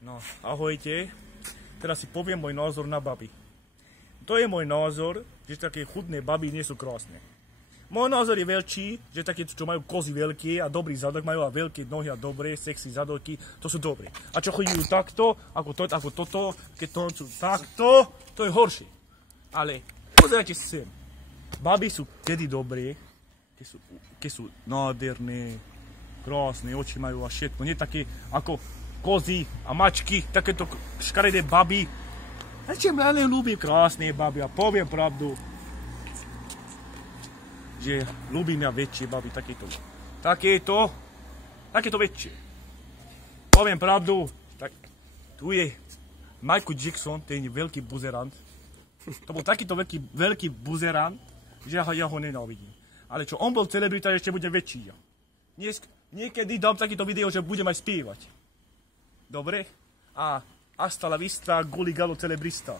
No, ahojte. Teraz si poviem môj názor na baby. To je môj názor, že také chudné baby nie sú krásne. Môj názor je veľký, že také, čo majú kozy veľké a dobrý zadok, majú a veľké nohy a dobré, sexy zadorky, to sú dobré. A čo chodí takto, ako toto, keď to sú takto, to je horšie. Ale pozerajte sem. Baby sú tedy dobré, keď sú nádherné, krásne, oči majú a všetko. Nie také ako kozy a mačky, takéto škaredé baby. Ja ľúbim krásne baby a poviem pravdu, že ľúbim ja väčšie baby, takéto väčšie. Poviem pravdu, tak tu je Michael Jackson, ten veľký buzerant. To bol takýto veľký buzerant, že ja ho nenávidím. Ale čo on bol celebrita, ešte bude väčší. Niekedy dám takýto video, že budem aj spievať. Dobre? A hasta la vista, guli galo celebrista.